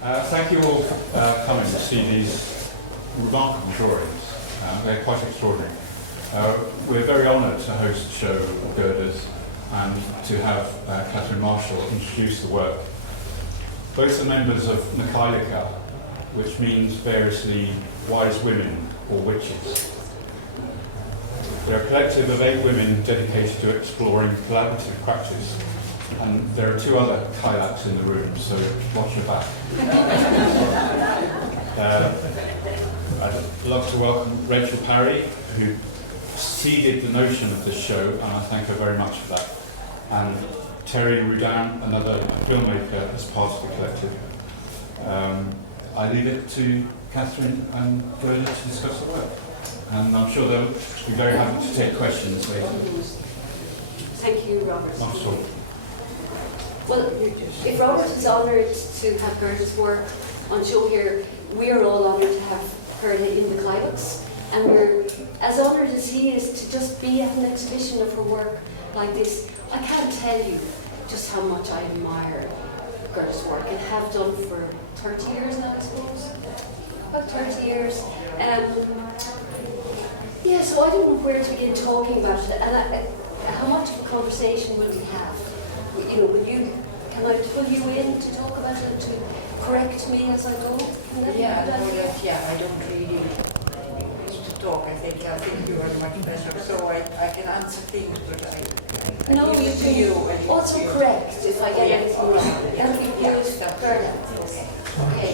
Thank you all for coming to see these remarkable drawings. They're quite extraordinary. We're very honoured to host a show of Gerda's and to have Catherine Marshall introduce the work. Both are members of Nakailika, which means variously wise women or witches. They're a collective of 8 women dedicated to exploring collaborative practice. And there are 2 other kayaks in the room, so watch your back. I'd love to welcome Rachel Parry, who seeded the notion of this show, and I thank her very much for that. And Terry Rudin, another filmmaker, as part of the collective. I leave it to Catherine and Gerda to discuss the work. And I'm sure they'll be very happy to take questions later. Thank you, Robert. Not at all. Well, if Robert is honoured to have Gerda's work on show here, we are all honoured to have Gerda in the kayaks. And we're as honoured as he is to just be at an exhibition of her work like this. I can't tell you just how much I admire Gerda's work and have done for 30 years now, I suppose. About 30 years. Yeah, so I don't know where to begin talking about it. And how much of a conversation will we have? You know, can I pull you in to talk about it, to correct me as I go? I don't really need to talk. I think you are much better, so I can answer things, but I no, leave you it to can you. also correct if I get anything wrong. That'll be good. Okay.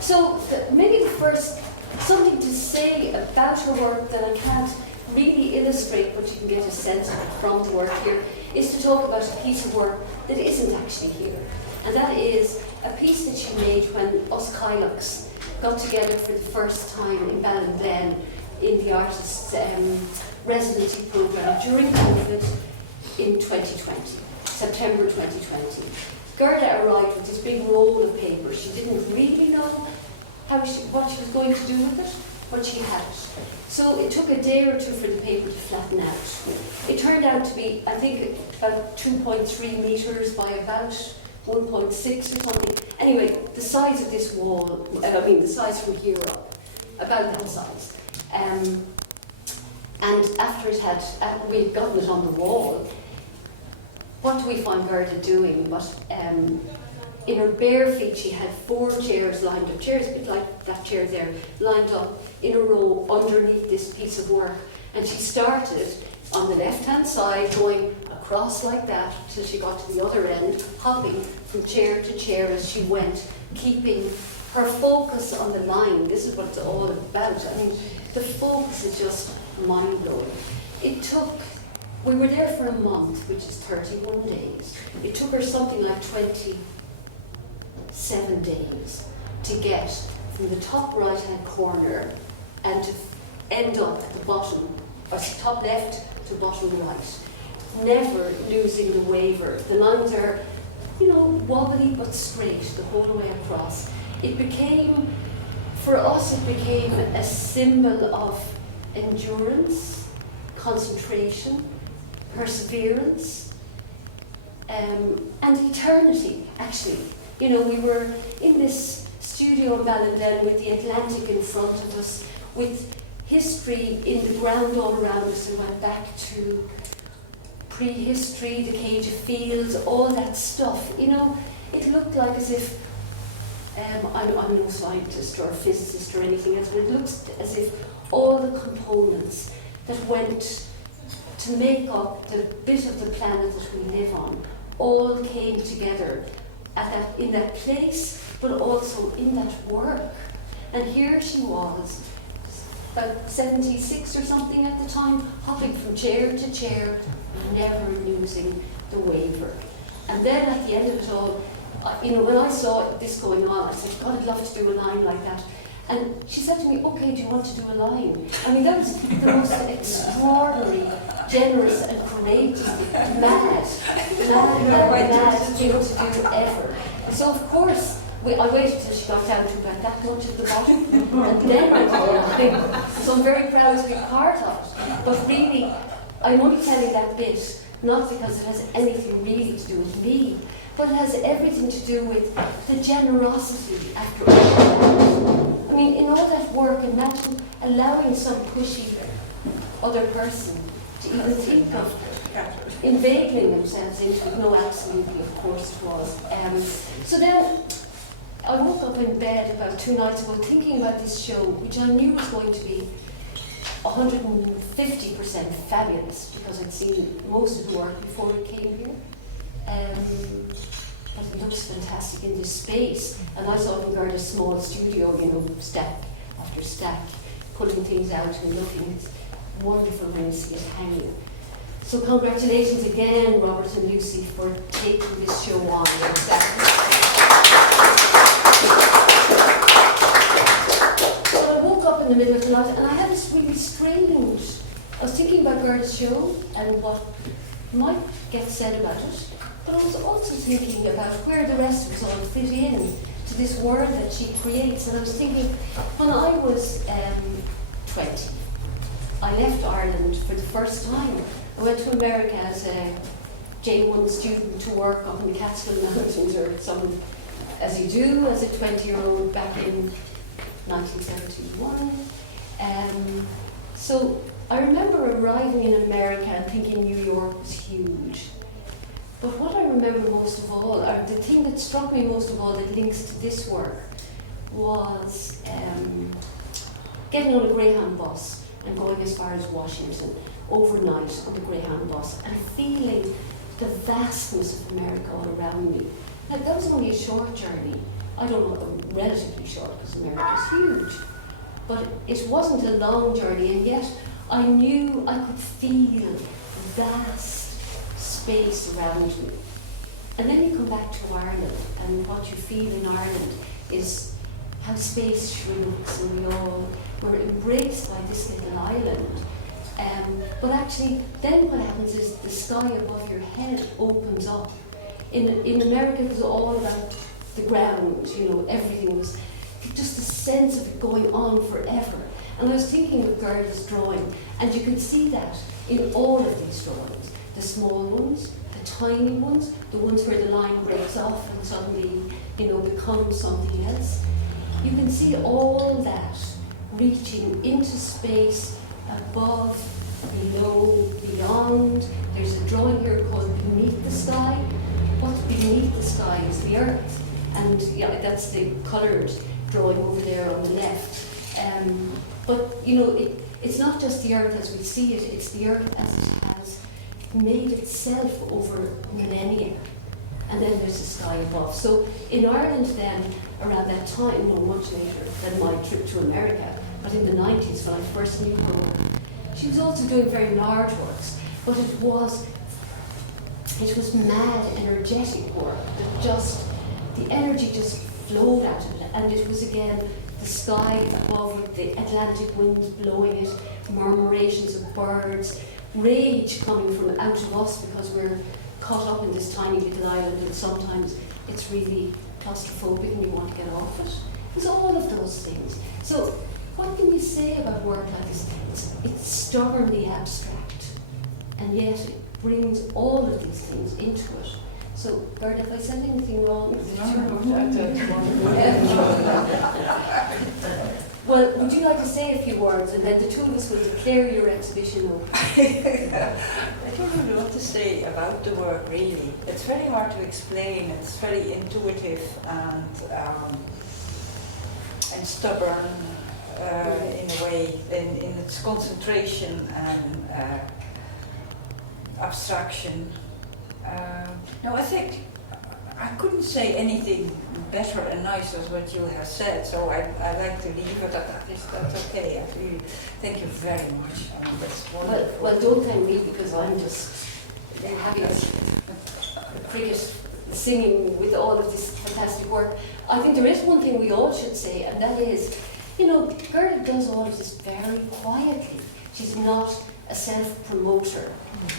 So maybe the first, something to say about her work that I can't really illustrate, but you can get a sense of it from the work here, is to talk about a piece of work that isn't actually here. And that is a piece that she made when us kayaks got together for the first time in Ballinglen in the artist's residency programme during COVID in 2020, September 2020. Gerda arrived with this big roll of paper. She didn't really know what she was going to do with it, but she had it. So it took a day or 2 for the paper to flatten out. It turned out to be, I think, about 2.3 metres by about 1.6 or something. Anyway, the size of this wall, the size from here up, about that size. And after we'd gotten it on the wall, what do we find Gerda doing? But in her bare feet, she had 4 chairs lined up, chairs a bit like that chair there, lined up in a row underneath this piece of work. And she started on the left-hand side, going across like that till she got to the other end, hopping from chair to chair as she went, keeping her focus on the line. This is what it's all about. I mean, the focus is just mind-blowing. We were there for a month, which is 31 days. It took her something like 27 days to get from the top right-hand corner and to end up at the bottom, or top left to bottom right, never losing the waver. The lines are, wobbly but straight the whole way across. For us, it became a symbol of endurance, concentration, perseverance, and eternity, actually. We were in this studio in Ballinglen with the Atlantic in front of us, with history in the ground all around us, and went back to prehistory, the cage of fields, all that stuff. It looked like as if, I'm no scientist or physicist or anything else, but it looks as if all the components that went to make up the bit of the planet that we live on all came together in that place, but also in that work. And here she was, about 76 or something at the time, hopping from chair to chair, never losing the waver. And then at the end of it all, when I saw this going on, I said, God, I'd love to do a line like that. And she said to me, okay, do you want to do a line? I mean, that was the most extraordinary, generous and courageous, mad thing to do ever. So of course, I waited till she got down to about that much at the bottom, and then I did a line. So I'm very proud to be part of it. But really, I'm only telling that bit, not because it has anything really to do with me, but it has everything to do with the generosity after all. I mean, in all that work, imagine allowing some pushy other person to even think of inveigling themselves into it. No, absolutely, of course it was. So then I woke up in bed about 2 nights ago thinking about this show, which I knew was going to be 150% fabulous because I'd seen most of the work before we came here. But it looks fantastic in this space. And I saw in Gerda's small studio, you know, stack after stack, pulling things out and looking. It's wonderful when you see it hanging. So congratulations again, Robert and Lucy, for taking this show on. So I woke up in the middle of the night and I had this really strange, I was thinking about Gerda's show and what might get said about it, but I was also thinking about where the rest of us all fit in to this world that she creates. And I was thinking, when I was 20, I left Ireland for the first time. I went to America as a J1 student to work up in the Catskill Mountains, or some, as you do as a 20-year-old back in 1971. So I remember arriving in America and thinking New York was huge. But what I remember most of all, or the thing that struck me most of all that links to this work, was getting on a Greyhound bus and going as far as Washington overnight on the Greyhound bus and feeling the vastness of America all around me. Now, that was only a short journey. I don't know, relatively short, because America's huge. But it wasn't a long journey, and yet I knew I could feel vast space around me. And then you come back to Ireland, and what you feel in Ireland is how space shrinks, and we're embraced by this little island. But actually, then what happens is the sky above your head opens up. In America, it was all about the ground, you know, everything was just a sense of it going on forever. And I was thinking of Gerda's drawing, and you can see that in all of these drawings. The small ones, the tiny ones, the ones where the line breaks off and suddenly, you know, becomes something else. You can see all that reaching into space, above, below, beyond. There's a drawing here called Beneath the Sky. What's beneath the sky is the earth. And yeah, that's the coloured drawing over there on the left. But, you know, it's not just the earth as we see it, it's the earth as it has made itself over millennia. And then there's the sky above. So in Ireland then, around that time, no, much later than my trip to America, but in the 90s when I first knew her, she was also doing very large works, but it was mad, energetic work that just, the energy just flowed out of it. And it was again the sky above with the Atlantic winds blowing it, murmurations of birds, rage coming from out of us because we're caught up in this tiny little island and sometimes it's really claustrophobic and you want to get off it. There's all of those things. So what can we say about work like this? It's stubbornly abstract, and yet it brings all of these things into it. So, Gerda, if I said anything wrong, well, would you like to say a few words, and then the two of us will declare your exhibition open? I don't know what to say about the work, really. It's very hard to explain. It's very intuitive and stubborn in a way, in its concentration and abstraction. No, I think I couldn't say anything better and nicer as what you have said, so I'd like to leave it at that. That's okay. I really thank you very much. I mean, that's wonderful. Well, don't thank me because I'm just happy as cricket singing with all of this fantastic work. I think there is one thing we all should say, and that is, you know, Gerda does all of this very quietly. She's not a self-promoter.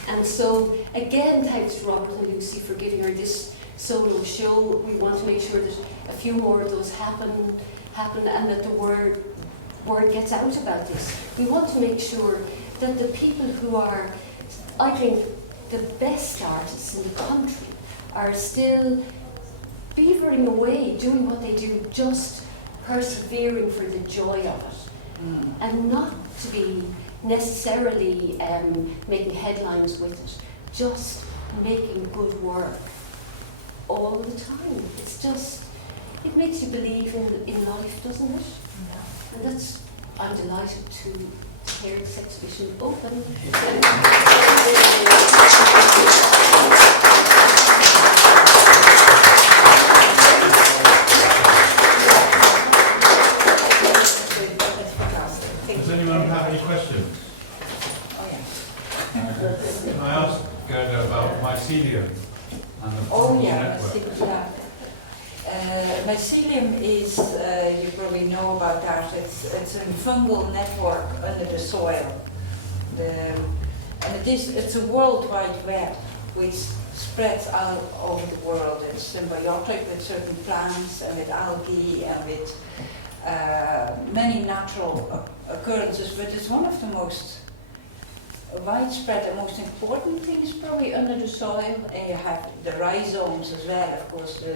And so, again, thanks to Robert and Lucy for giving her this solo show. We want to make sure that a few more of those happen and that the word gets out about this. We want to make sure that the people who are, I think, the best artists in the country are still beavering away, doing what they do, just persevering for the joy of it, and not to be necessarily making headlines with it, just making good work all the time. It's just, it makes you believe in life, doesn't it? Yeah. And that's, I'm delighted to hear this exhibition open. Does anyone have any questions? Oh, yeah. Can I ask Gerda about mycelium and the Oh, yeah, network? yeah. Mycelium is, you probably know about that, it's a fungal network under the soil. And it's a worldwide web which spreads out over the world. It's symbiotic with certain plants and with algae and with many natural occurrences, but it's one of the most widespread and most important things probably under the soil. And you have the rhizomes as well, of course, the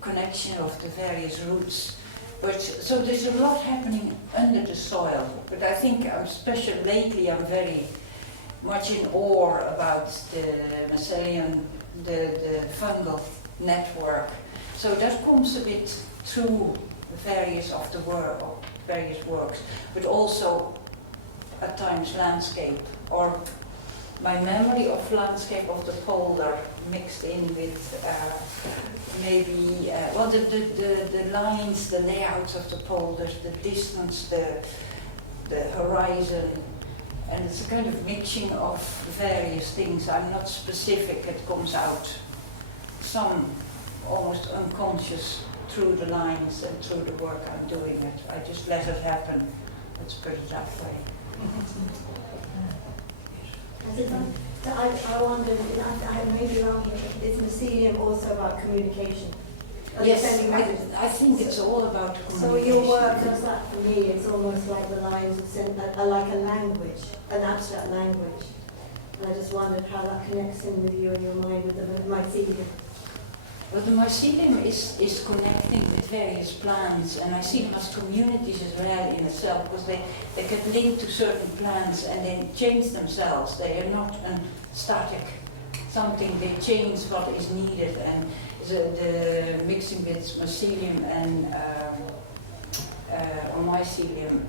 connection of the various roots. But so there's a lot happening under the soil. But I think especially lately I'm very much in awe about the mycelium, the fungal network. So that comes a bit through various of the various works, but also at times landscape, or my memory of landscape of the polder mixed in with maybe well the lines, the layouts of the polders, the distance, the horizon, and it's a kind of mixing of various things. I'm not specific, it comes out some almost unconscious through the lines and through the work I'm doing it. I just let it happen, let's put it that way. I wonder, I may be wrong here, is mycelium also about communication? Yes, Understanding I think it's all about communication. So your work does that for me. It's almost like the lines are like a language, an abstract language. And I just wondered how that connects in with you and your mind with the mycelium. Well, the mycelium is connecting with various plants, and I see them as communities as well in itself, because they get linked to certain plants and they change themselves. They are not a static something, they change what is needed, and the mixing with mycelium and or mycelium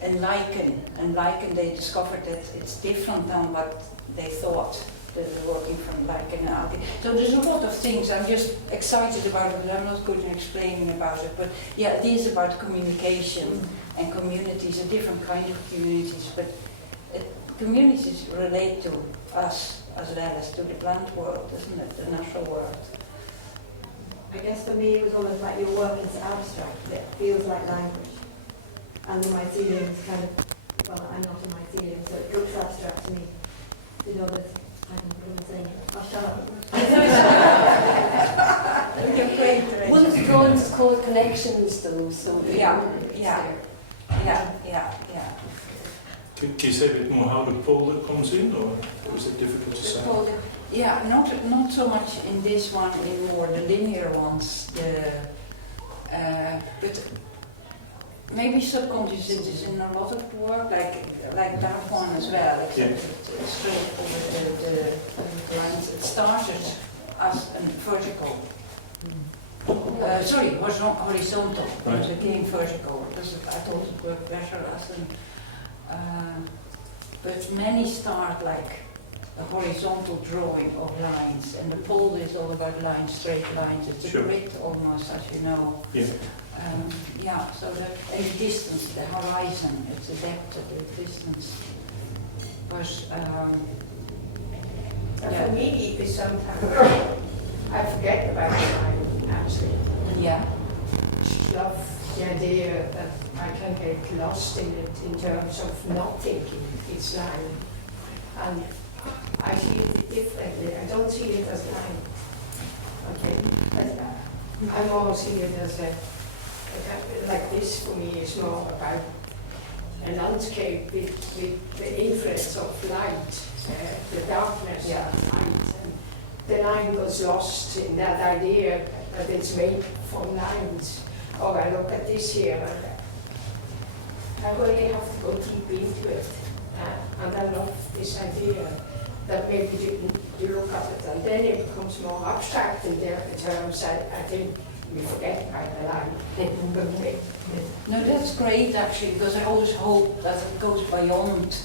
and lichen, they discovered that it's different than what they thought. They're working from lichen and algae. So there's a lot of things. I'm just excited about it, but I'm not good in explaining about it. But yeah, it is about communication and communities, a different kind of communities. But communities relate to us as well as to the plant world, isn't it? The natural world. I guess for me it was almost like your work is abstract. It feels like language. And the mycelium is kind of, well, I'm not a mycelium, so it looks abstract to me. Did others? I don't know what I'm saying. I'll shut up. One of the drawings is called Connections, though, so yeah. Can you say a bit more how the polder comes in, or is it difficult to say? Yeah, not so much in this one, in more the linear ones. But maybe subconscious it is in a lot of work, like that one as well, except it's straight over the lines. It started as a vertical. Horizontal. Right. It became vertical because I thought it worked better as an. But many start like a horizontal drawing of lines, and the pole is all about lines, straight lines. It's a grid almost, as you know. Yeah. So and the distance, the horizon, it's the depth of the distance. Was For me, it's sometimes I forget about time, actually. Yeah. Love the idea that I can get lost in it in terms of not thinking it's line. And I see it differently. I don't see it as line. Okay, but I more see it as like this for me is more about a landscape with the influence of light, the darkness of light, the line goes lost in that idea that it's made from lines. Or I look at this here, and I really have to go deep into it. And I love this idea that maybe you look at it and then it becomes more abstract in their terms. I think we forget by the line. No, that's great actually, because I always hope that it goes beyond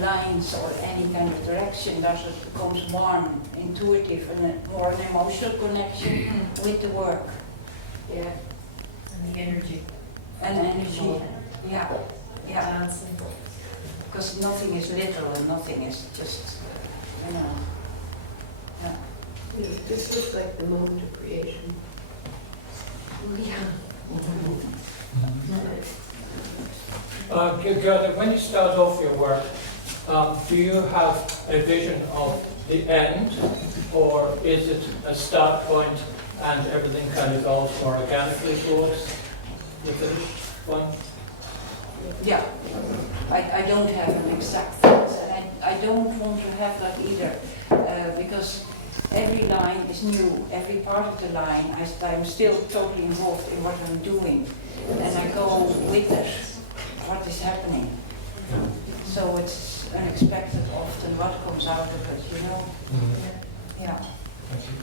lines or any kind of direction, that it becomes more intuitive and more an emotional connection with the work. Yeah. And the energy. And energy, yeah. Dancing. Because nothing is literal and nothing is just, you know. Yeah. Yeah, this looks like the moment of creation. Gerda, when you start off your work, do you have a vision of the end, or is it a start point and everything kind of goes more organically towards the finished one? Yeah, I don't have an exact fix, and I don't want to have that either, because every line is new, every part of the line, I'm still totally involved in what I'm doing, and I go with it, what is happening. So it's unexpected often what comes out of it, you know? Yeah. Thank you.